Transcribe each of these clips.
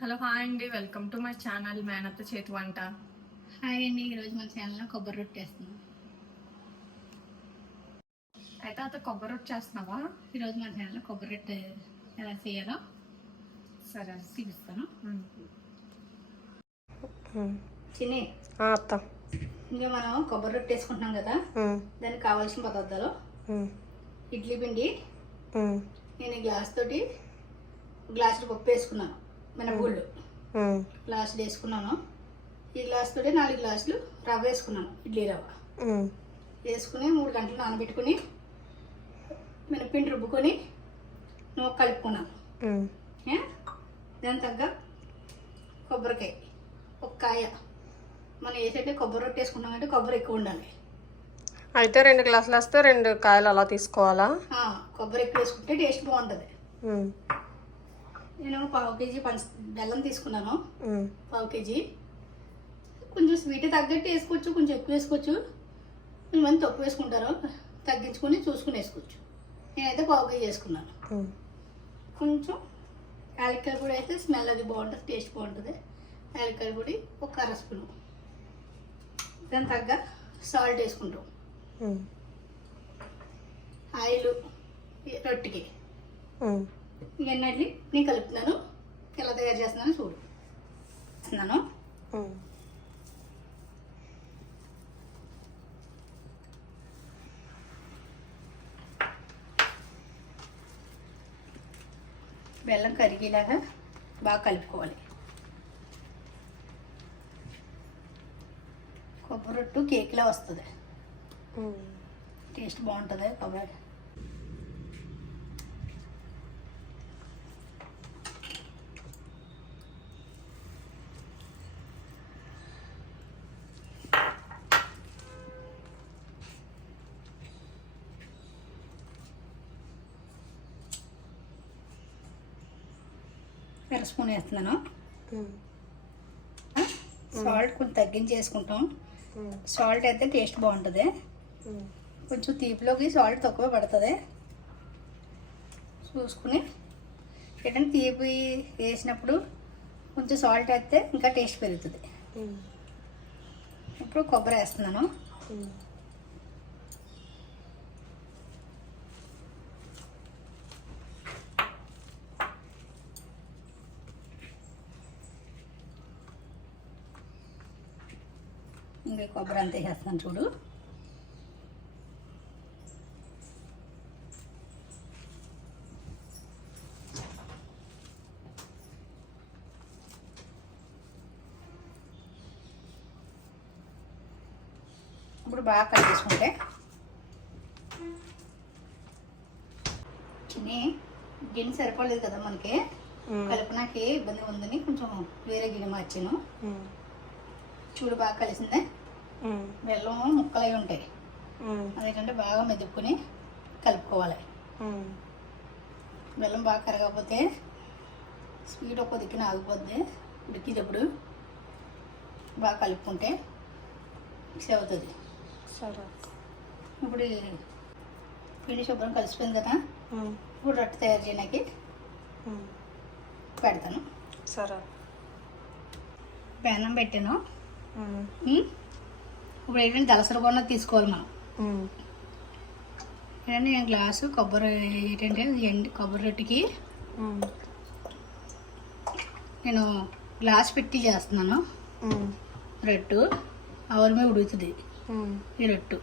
Hello hi అండి, welcome to my channel మేనత్త చేతి వంట. హాయ్ అండి, ఈరోజు మన ఛానల్లో కొబ్బరి రొట్టె వేస్తున్నాం. అయితే అత కొబ్బరి రొట్టె చేస్తున్నావా? ఈరోజు మన ఛానల్లో కొబ్బరి రొట్టె ఎలా చేయాలో సరే చూపిస్తాను. చిన్ని అత్త, ఇంకా మనం కొబ్బరి రొట్టె వేసుకుంటున్నాం కదా, దానికి కావాల్సిన పదార్థాలు: ఇడ్లీ పిండి, నేను ఈ గ్లాస్ తోటి గ్లాసులు పప్పు వేసుకున్నాను, మినపగుళ్ళు గ్లాసులు వేసుకున్నాను. ఈ గ్లాస్ తోటి 4 గ్లాసులు రవ్వ వేసుకున్నాను, ఇడ్లీ రవ్వ వేసుకుని 3 గంటలు నానబెట్టుకుని మినపిండి రుబ్బుకొని నువ్వు కలుపుకున్నాను. దాని తగ్గ కొబ్బరికాయ, ఒక కాయ. మనం వేసంటే కొబ్బరి రొట్టె వేసుకున్నాం అంటే కొబ్బరి ఎక్కువ ఉండాలి. అయితే 2 గ్లాసులు వేస్తే 2 కాయలు అలా తీసుకోవాలా? కొబ్బరి ఎక్కువ వేసుకుంటే టేస్ట్ బాగుంటుంది. నేను 1/2 కేజీ బెల్లం తీసుకున్నాను, 1/2 కేజీ. కొంచెం స్వీట్ తగ్గట్టు వేసుకోవచ్చు, కొంచెం ఎక్కువ వేసుకోవచ్చు. కొంతమంది తక్కువ వేసుకుంటారు, తగ్గించుకొని చూసుకుని వేసుకోవచ్చు. నేనైతే 1/2 కేజీ వేసుకున్నాను. కొంచెం యాలక్కాయ పొడి అయితే స్మెల్ అది బాగుంటుంది, టేస్ట్ బాగుంటుంది. యాలక్కాయ పొడి ఒక 1/2 స్పూను. దాని తగ్గ సాల్ట్ వేసుకుంటాం. ఆయిల్ రొట్టెకి ఇవన్నీ నేను కలుపుతున్నాను. ఎలా తయారు చేస్తున్నాను చూడు. వేస్తున్నాను. బెల్లం కరిగేలాగా బాగా కలుపుకోవాలి. కొబ్బరి రొట్టు కేక్లా వస్తుంది, టేస్ట్ బాగుంటుంది. కొబ్బరి స్పూన్ వేస్తున్నాను. సాల్ట్ కొంచెం తగ్గించి వేసుకుంటాం. సాల్ట్ అయితే టేస్ట్ బాగుంటుంది. కొంచెం తీపిలోకి సాల్ట్ తక్కువ పడుతుంది. చూసుకుని ఏంటంటే తీపి వేసినప్పుడు కొంచెం సాల్ట్ వేస్తే ఇంకా టేస్ట్ పెరుగుతుంది. ఇప్పుడు కొబ్బరి వేస్తున్నాను. ఇంకా కొబ్బరి అంతా వేస్తాను చూడు. ఇప్పుడు బాగా కలిపేసుకుంటే చిన్ని గిన్నె సరిపోలేదు కదా మనకి, కలుపునాకి ఇబ్బంది ఉందని కొంచెం వేరే గిన్నె మార్చాను. చూడు బాగా కలిసిందే. బెల్లం ముక్కలు అవి ఉంటాయి, అదేంటంటే బాగా మెదుపుకొని కలుపుకోవాలి. బెల్లం బాగా కరగకపోతే స్వీట్ ఒక్క దిక్కున ఆగిపోద్ది. ఉడికేటప్పుడు బాగా కలుపుకుంటే మిక్స్ అవుతుంది. సరే, ఇప్పుడు పిండి శుభ్రం కలిసిపోయింది కదా, ఇప్పుడు రొట్టె తయారు చేయడానికి పెడతాను. సరే, పెనం పెట్టాను. ఇప్పుడు ఏంటంటే దలసరి కొన్న తీసుకోవాలి మనం. ఏంటంటే నేను గ్లాసు కొబ్బరి ఏంటంటే కొబ్బరి రొట్టెకి నేను గ్లాస్ పెట్టి చేస్తున్నాను. రొట్టు ఆవిరి మీద ఉడుకుతుంది ఈ రొట్టు.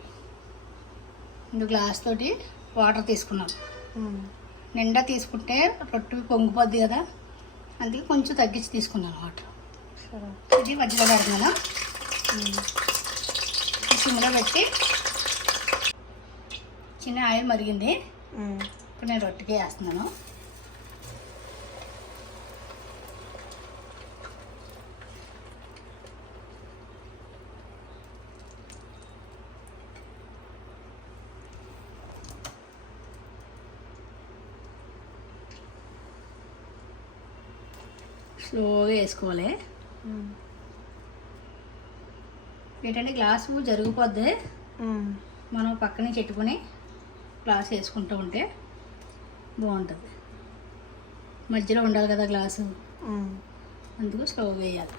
ఇందు గ్లాస్ తోటి వాటర్ తీసుకున్నాను. నిండా తీసుకుంటే రొట్టు పొంగిపోద్ది కదా, అందుకే కొంచెం తగ్గించి తీసుకున్నాను వాటర్. ఇది మధ్యలో పెడుతున్నాను. సిమ్లో పెట్టి చిన్న ఆయిల్ మరిగింది. ఇప్పుడు నేను రొట్టెకి వేస్తున్నాను. స్లోగా వేసుకోవాలి. ఏంటంటే గ్లాసు జరిగిపోద్ది, మనం పక్కనే చెట్టుకొని గ్లాస్ వేసుకుంటూ ఉంటే బాగుంటుంది. మధ్యలో ఉండాలి కదా గ్లాసు. అందుకు స్టవ్ వేయాలి.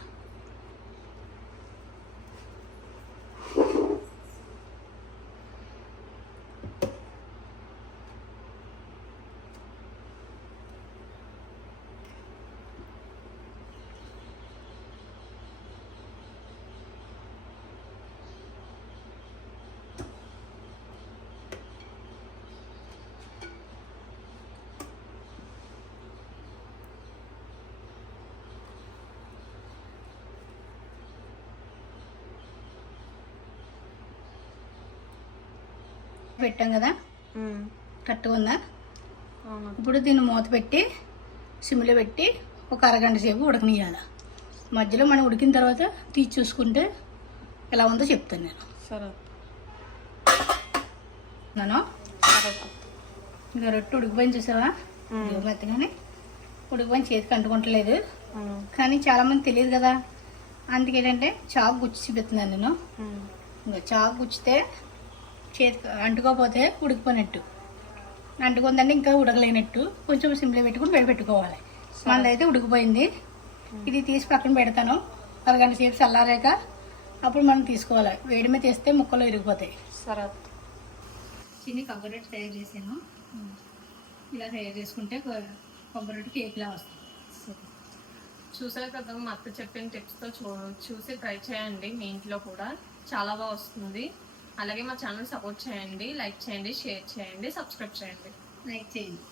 పెట్టాం కదా, కరెక్ట్గా ఉందా? అవును. ఇప్పుడు దీన్ని మూత పెట్టి సిమ్లో పెట్టి ఒక అరగంట సేపు ఉడకనియాలి. మధ్యలో మనం ఉడికిన తర్వాత తీసి చూసుకుంటే ఎలా ఉందో చెప్తాను నేను. సరే నేను సరే. ఇంకా రొట్టె ఉడికిపోయింది చూసావా? మెత్తగానే ఉడికిపోయిన చేతికి అంటుకుంటలేదు. కానీ చాలామంది తెలియదు కదా, అందుకేంటంటే చాకు గుచ్చి చూపిస్తున్నాను నేను. ఇంకా చాకు గుచ్చితే చేతికి అంటుకోపోతే ఉడికిపోయినట్టు, అంటుకుందంటే ఇంకా ఉడకలేనట్టు. కొంచెం సిమ్లో పెట్టుకుని పెట్టుకోవాలి. మనదైతే ఉడికిపోయింది. ఇది తీసి పక్కన పెడతాను. అరగంట సేపు చల్లారాక అప్పుడు మనం తీసుకోవాలి. వేడి మీద తీస్తే ముక్కలు ఇరిగిపోతాయి. సరే. చిన్ని కొబ్బరి రొట్టె తయారు చేసాను. ఇలా తయారు చేసుకుంటే కొబ్బరి రొట్టె కేక్లా వస్తుంది. చూసారు కదా మా అత్త చెప్పిన టిప్స్తో చూసి ట్రై చేయండి. మీ ఇంట్లో కూడా చాలా బాగా వస్తుంది. అలాగే మా ఛానల్ సపోర్ట్ చేయండి, లైక్ చేయండి, షేర్ చేయండి, సబ్స్క్రైబ్ చేయండి. లైక్ చేయండి.